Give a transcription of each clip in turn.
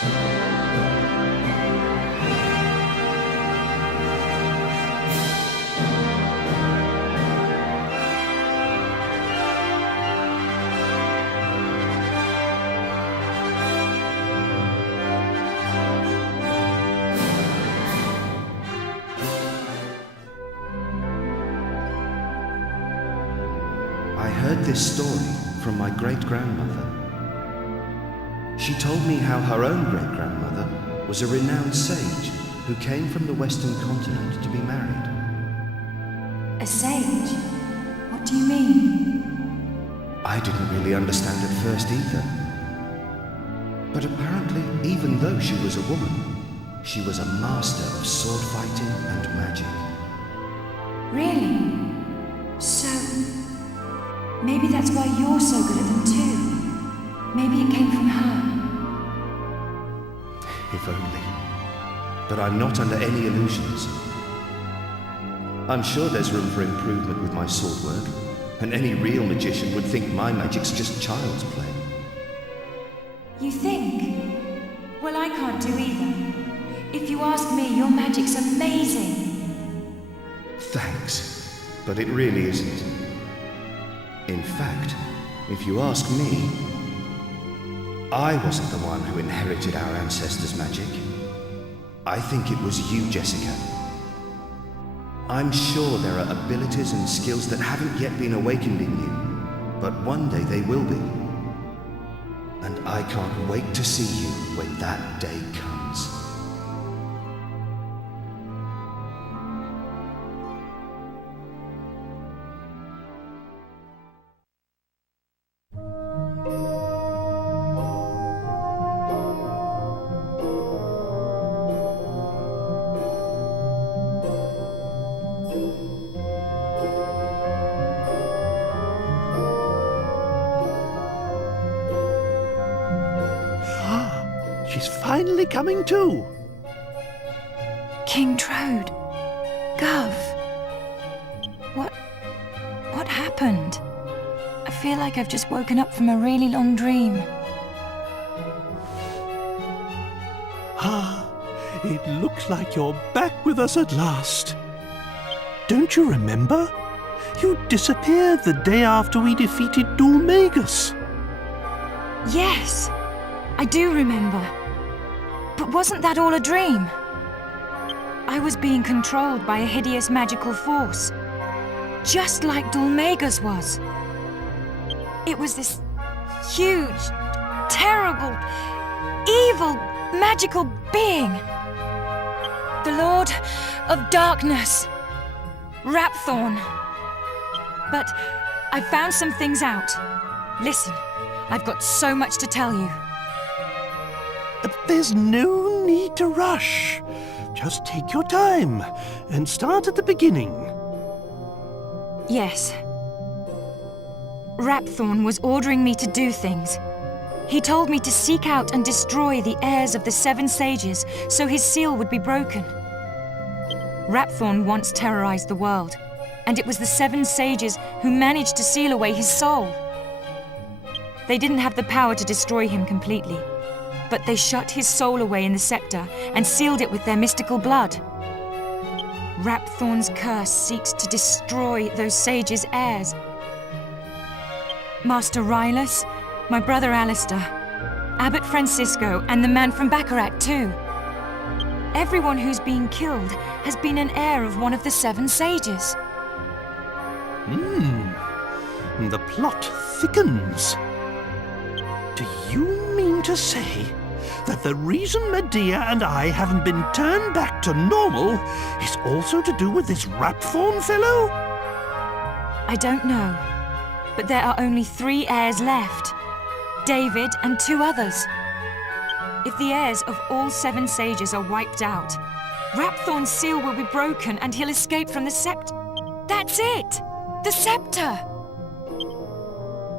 I heard this story from my great-grandmother. She told me how her own great-grandmother was a renowned sage who came from the Western continent to be married. A sage? What do you mean? I didn't really understand at first either. But apparently, even though she was a woman, she was a master of sword fighting and magic. Really? So, maybe that's why you're so good at them too. Maybe it came from her. If only. But I'm not under any illusions. I'm sure there's room for improvement with my sword work, and any real magician would think my magic's just child's play. You think? Well, I can't do either. If you ask me, your magic's amazing. Thanks, but it really isn't. In fact, if you ask me, I wasn't the one who inherited our ancestors' magic. I think it was you, Jessica. I'm sure there are abilities and skills that haven't yet been awakened in you, but one day they will be. And I can't wait to see you when that day comes. She's finally coming to. King Trode. Gov. What happened? I feel like I've just woken up from a really long dream. It looks like you're back with us at last. Don't you remember? You disappeared the day after we defeated Dulmagus. Yes, I do remember. But wasn't that all a dream? I was being controlled by a hideous magical force, just like Dulmagus was. It was this huge, terrible, evil, magical being. The Lord of Darkness, Rapthorn. But I found some things out. Listen, I've got so much to tell you. There's no need to rush. Just take your time and start at the beginning. Yes. Rapthorn was ordering me to do things. He told me to seek out and destroy the heirs of the 7 sages so his seal would be broken. Rapthorn once terrorized the world, and it was the 7 sages who managed to seal away his soul. They didn't have the power to destroy him completely, but they shut his soul away in the scepter and sealed it with their mystical blood. Rapthorn's curse seeks to destroy those sages' heirs. Master Rylus, my brother Alistair, Abbot Francisco, and the man from Baccarat too. Everyone who's been killed has been an heir of one of the 7 sages. The plot thickens. Do you mean to say that the reason Medea and I haven't been turned back to normal is also to do with this Rapthorn fellow? I don't know, but there are only 3 heirs left. David and 2 others. If the heirs of all 7 sages are wiped out, Rapthorn's seal will be broken and he'll escape from the scepter. That's it! The scepter!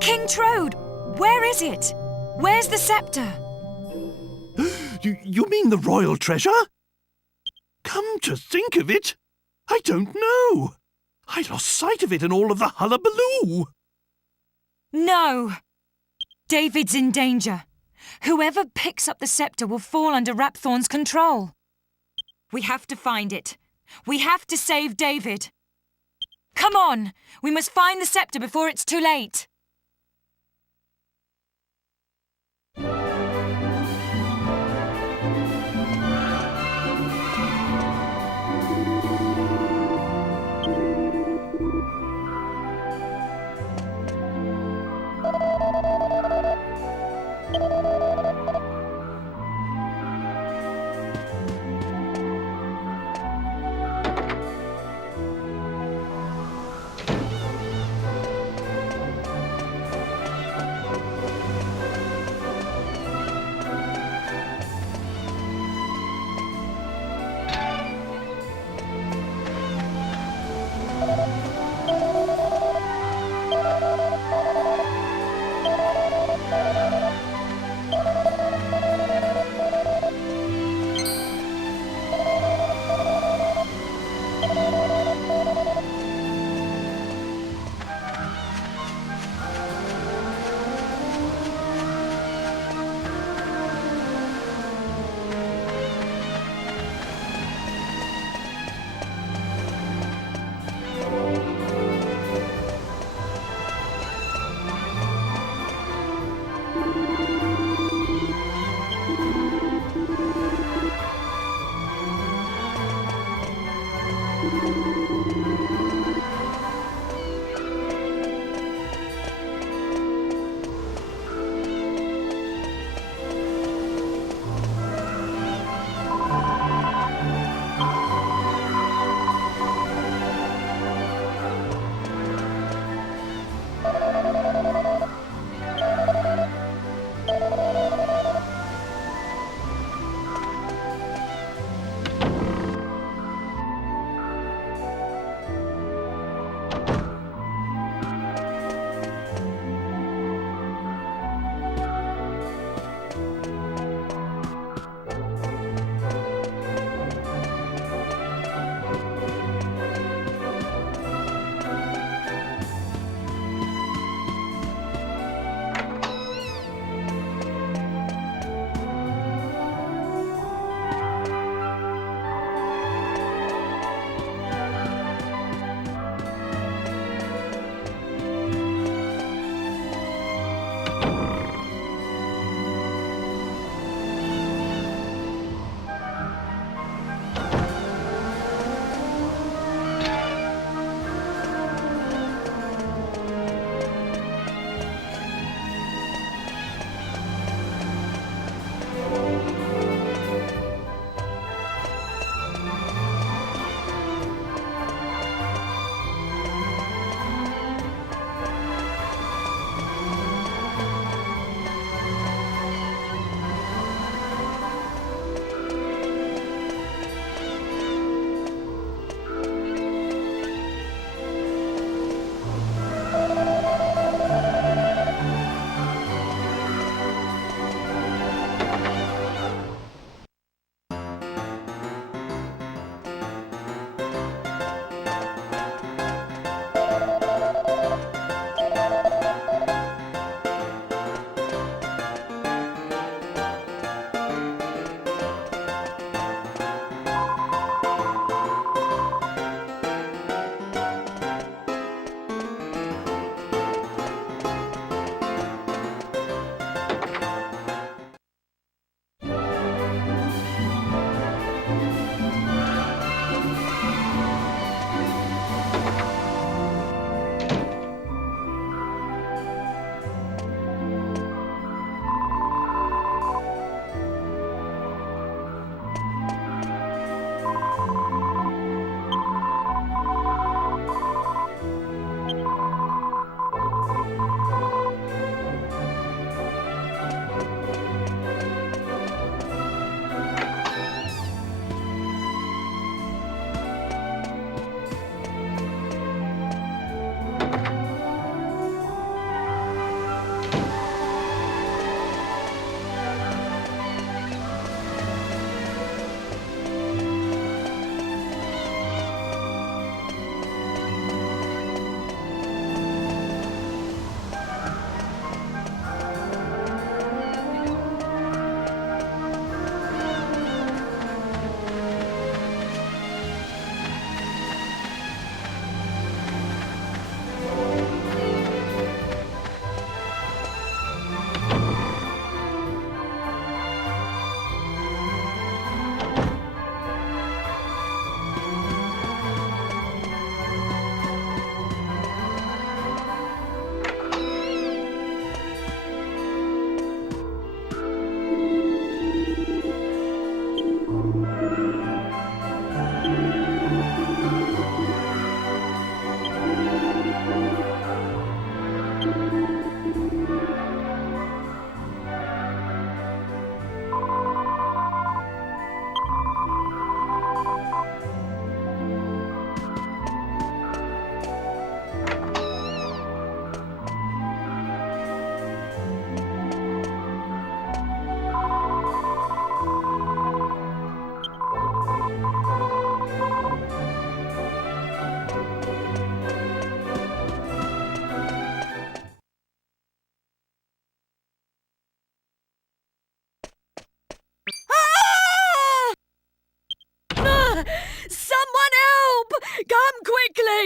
King Trode, where is it? Where's the scepter? You mean the royal treasure? Come to think of it, I don't know. I lost sight of it in all of the hullabaloo. No! David's in danger. Whoever picks up the scepter will fall under Rapthorn's control. We have to find it. We have to save David. Come on! We must find the scepter before it's too late.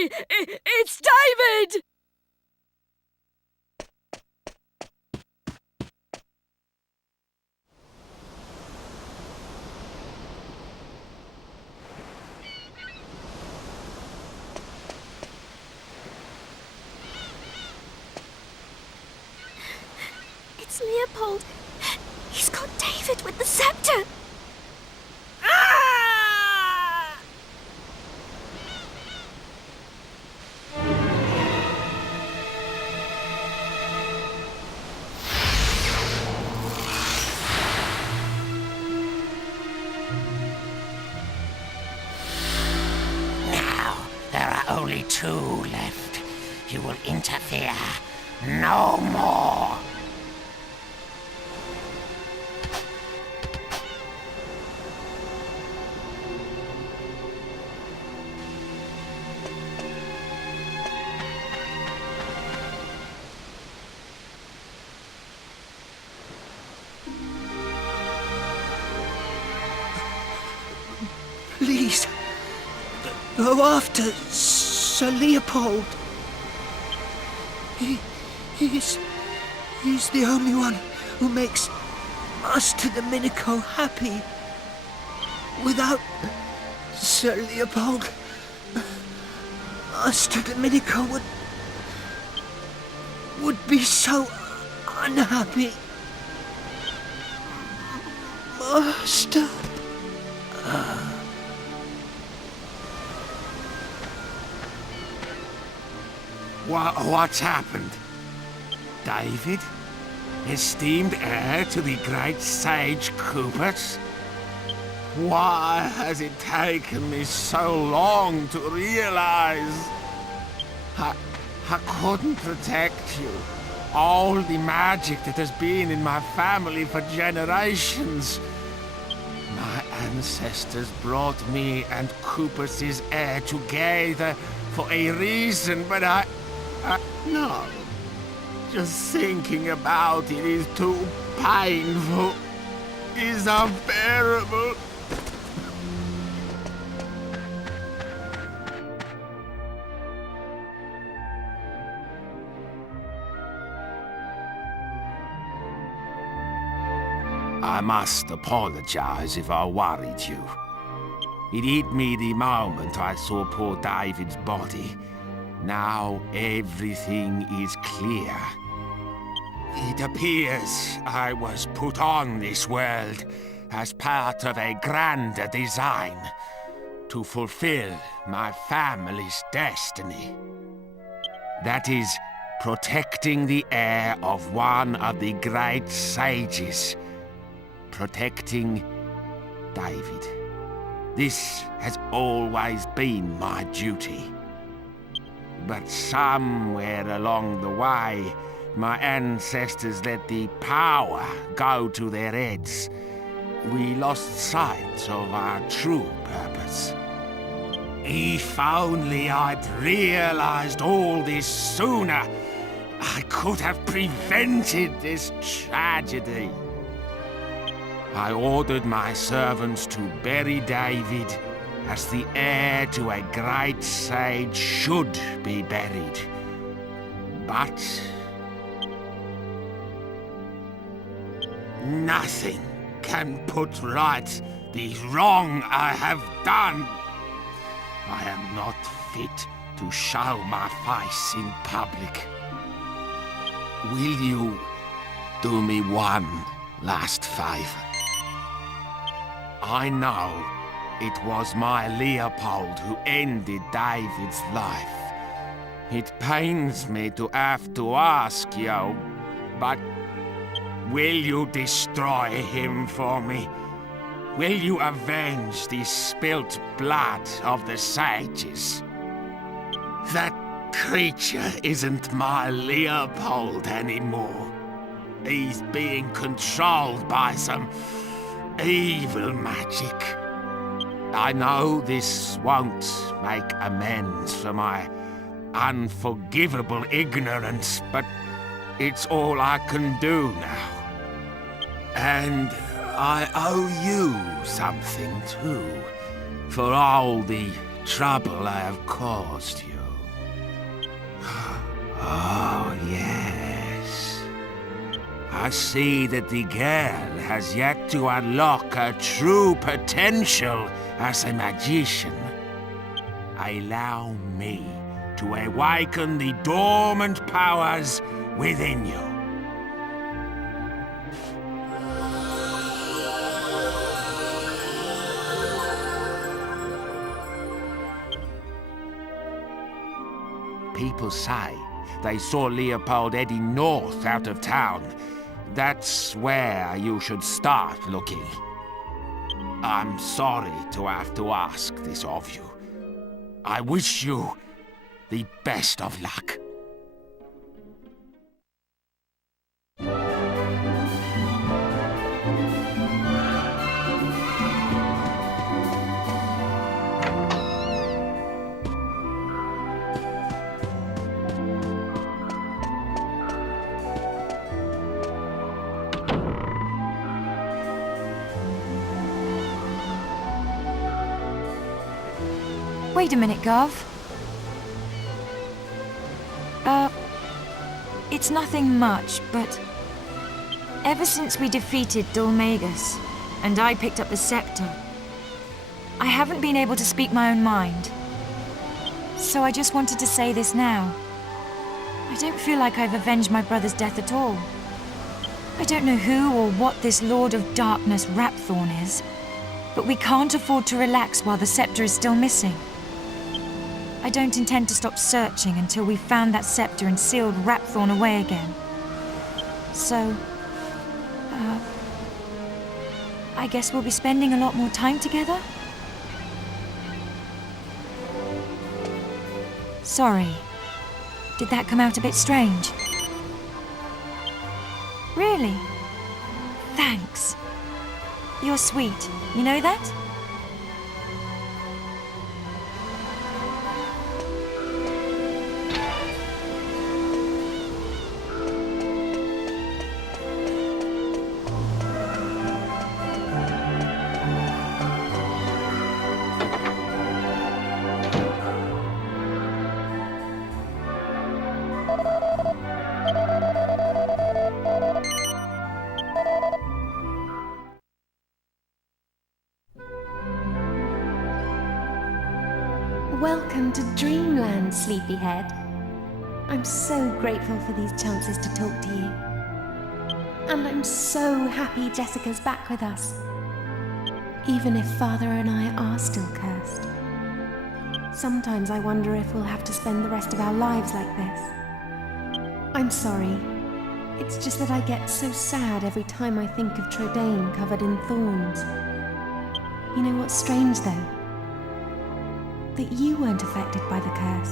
It's David! It's Leopold. He's got David with the scepter. Ah! Now, there are only two left. You will interfere no more. Please, go after Sir Leopold. He's the only one who makes Master Domenico happy. Without Sir Leopold, Master Domenico would be so unhappy. Master. What's happened? David? Esteemed heir to the great sage Coopers? Why has it taken me so long to realize? I couldn't protect you. All the magic that has been in my family for generations. My ancestors brought me and Coopers' heir together for a reason, but no. Just thinking about it is too painful. It's unbearable. I must apologize if I worried you. It hit me the moment I saw poor David's body. Now everything is clear. It appears I was put on this world as part of a grander design to fulfill my family's destiny. That is, protecting the heir of one of the great sages. Protecting David. This has always been my duty. But somewhere along the way, my ancestors let the power go to their heads. We lost sight of our true purpose. If only I'd realized all this sooner, I could have prevented this tragedy. I ordered my servants to bury David as the heir to a great sage should be buried. But nothing can put right the wrong I have done. I am not fit to show my face in public. Will you do me one last favor? I know it was my Leopold who ended David's life. It pains me to have to ask you, but will you destroy him for me? Will you avenge the spilt blood of the sages? That creature isn't my Leopold anymore. He's being controlled by some evil magic. I know this won't make amends for my unforgivable ignorance, but it's all I can do now. And I owe you something too, for all the trouble I have caused you. Oh, yes. I see that the girl has yet to unlock her true potential as a magician. Allow me to awaken the dormant powers within you. People say they saw Leopold heading north out of town. That's where you should start looking. I'm sorry to have to ask this of you. I wish you the best of luck. Wait a minute, Gov. It's nothing much, but ever since we defeated Dulmagus and I picked up the scepter, I haven't been able to speak my own mind. So I just wanted to say this now. I don't feel like I've avenged my brother's death at all. I don't know who or what this Lord of Darkness Rapthorn is, but we can't afford to relax while the scepter is still missing. I don't intend to stop searching until we've found that scepter and sealed Rapthorn away again. So, I guess we'll be spending a lot more time together? Sorry. Did that come out a bit strange? Really? Thanks. You're sweet. You know that? Welcome to Dreamland, Sleepyhead. I'm so grateful for these chances to talk to you. And I'm so happy Jessica's back with us. Even if Father and I are still cursed. Sometimes I wonder if we'll have to spend the rest of our lives like this. I'm sorry. It's just that I get so sad every time I think of Trodaine covered in thorns. You know what's strange though? That you weren't affected by the curse.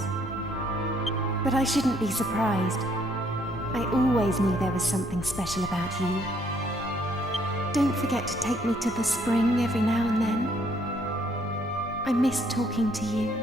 But I shouldn't be surprised. I always knew there was something special about you. Don't forget to take me to the spring every now and then. I miss talking to you.